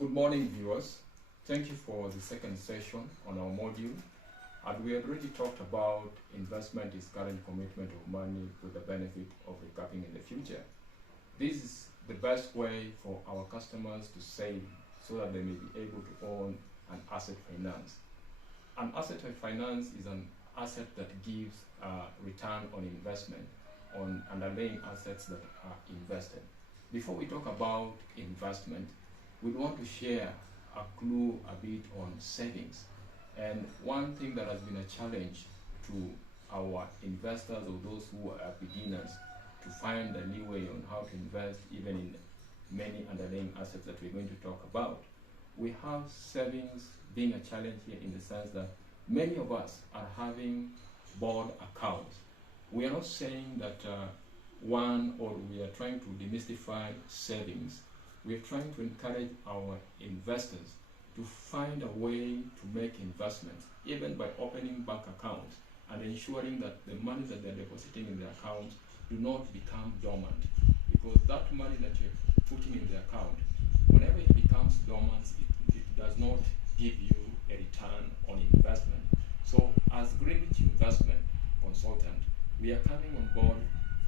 Good morning, viewers. Thank you for the second session on our module. And we already talked about investment is current commitment of money with the benefit of recapping in the future. This is the best way for our customers to save so that they may be able to own an asset finance. An asset finance is an asset that gives a return on investment on underlying assets that are invested. Before we talk about investment, we want to share a clue a bit on savings. And one thing that has been a challenge to our investors or those who are beginners to find a new way on how to invest even in many underlying assets that we're going to talk about. We have savings being a challenge here in the sense that many of us are having board accounts. We are not saying that we are trying to demystify savings. We are trying to encourage our investors to find a way to make investments, even by opening bank accounts and ensuring that the money that they're depositing in their accounts do not become dormant. Because that money that you're putting in the account, whenever it becomes dormant, it does not give you a return on investment. So as Greenwich Investment Consultant, we are coming on board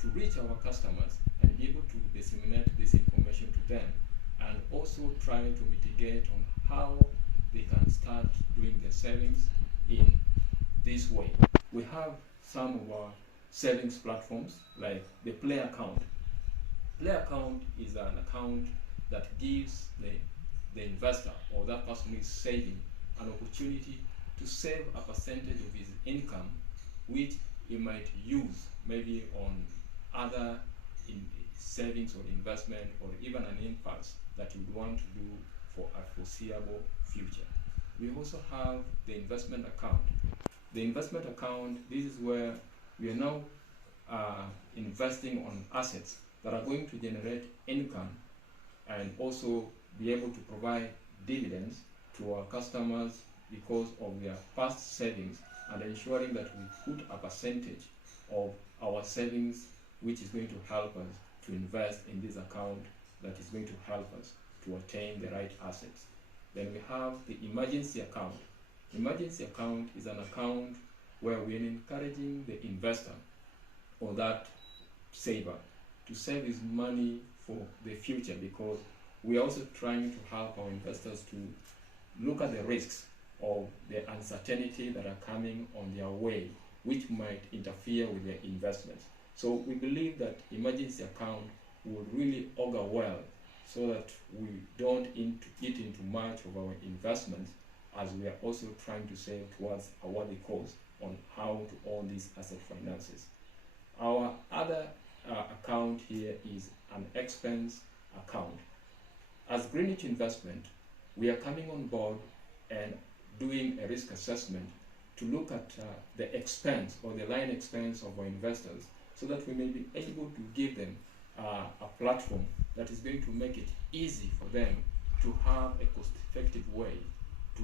to reach our customers and be able to disseminate this information to them, and also try to mitigate on how they can start doing their savings in this way. We have some of our savings platforms like the Play account. Play account is an account that gives the investor or that person who is saving an opportunity to save a percentage of his income, which he might use maybe on other savings or investment, or even an impulse that you would want to do for a foreseeable future. We also have the investment account. The investment account, this is where we are now investing on assets that are going to generate income and also be able to provide dividends to our customers because of their past savings, and ensuring that we put a percentage of our savings which is going to help us to invest in this account that is going to help us to attain the right assets. Then we have the emergency account. Emergency account is an account where we are encouraging the investor or that saver to save his money for the future, because we are also trying to help our investors to look at the risks of the uncertainty that are coming on their way, which might interfere with their investments. So we believe that emergency account would really augur well so that we don't get into much of our investments, as we are also trying to save towards a worthy cause on how to own these asset finances. Our other account here is an expense account. As Greenwich Investment, we are coming on board and doing a risk assessment to look at the expense or the line expense of our investors, so that we may be able to give them a platform that is going to make it easy for them to have a cost-effective way to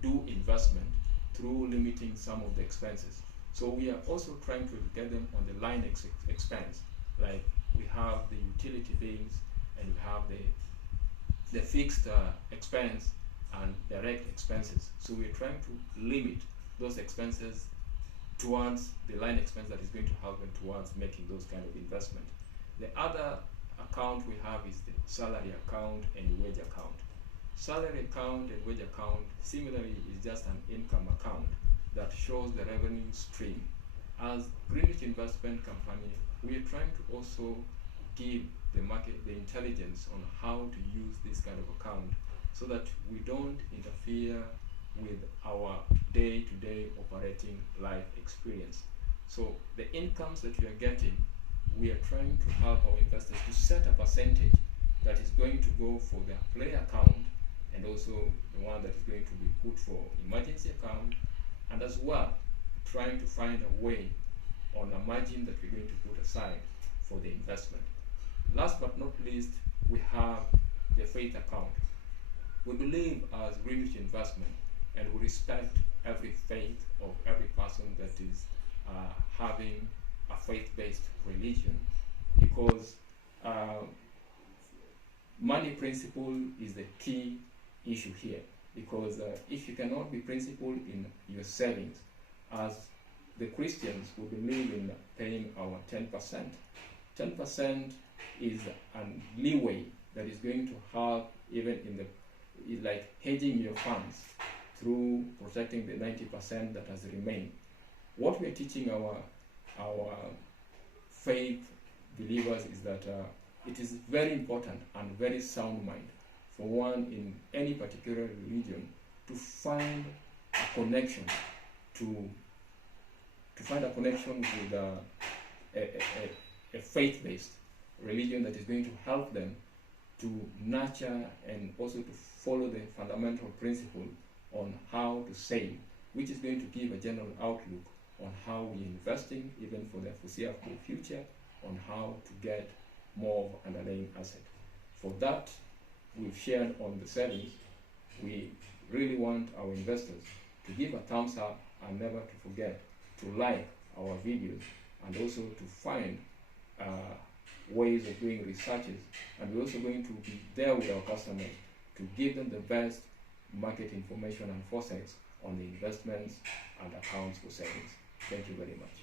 do investment through limiting some of the expenses. So we are also trying to get them on the line expense, like we have the utility bills and we have the fixed expense and direct expenses. So we're trying to limit those expenses towards the line expense that is going to help them towards making those kind of investment. The other account we have is the salary account and wage account. Salary account and wage account similarly is just an income account that shows the revenue stream. As Greenwich Investment Company, we are trying to also give the market the intelligence on how to use this kind of account so that we don't interfere with our day-to-day operating life experience. So the incomes that we are getting, we are trying to help our investors to set a percentage that is going to go for their Play account, and also the one that is going to be put for emergency account, and as well trying to find a way on a margin that we're going to put aside for the investment. Last but not least, we have the faith account. We believe as Greenwich Investment, and we respect every faith of every person that is having a faith-based religion, because money principle is the key issue here, because if you cannot be principled in your savings, as the Christians who believe in paying our 10%, 10% is a leeway that is going to help even in the, like hedging your funds through protecting the 90% that has remained. What we are teaching our faith believers is that it is very important and very sound mind for one in any particular religion to find a connection with a faith-based religion that is going to help them to nurture and also to follow the fundamental principle on how to save, which is going to give a general outlook on how we're investing even for the foreseeable future, on how to get more of underlying asset. For that, we've shared on the savings. We really want our investors to give a thumbs up and never to forget to like our videos, and also to find ways of doing researches. And we're also going to be there with our customers to give them the best market information and foresights on the investments and accounts for savings. Thank you very much.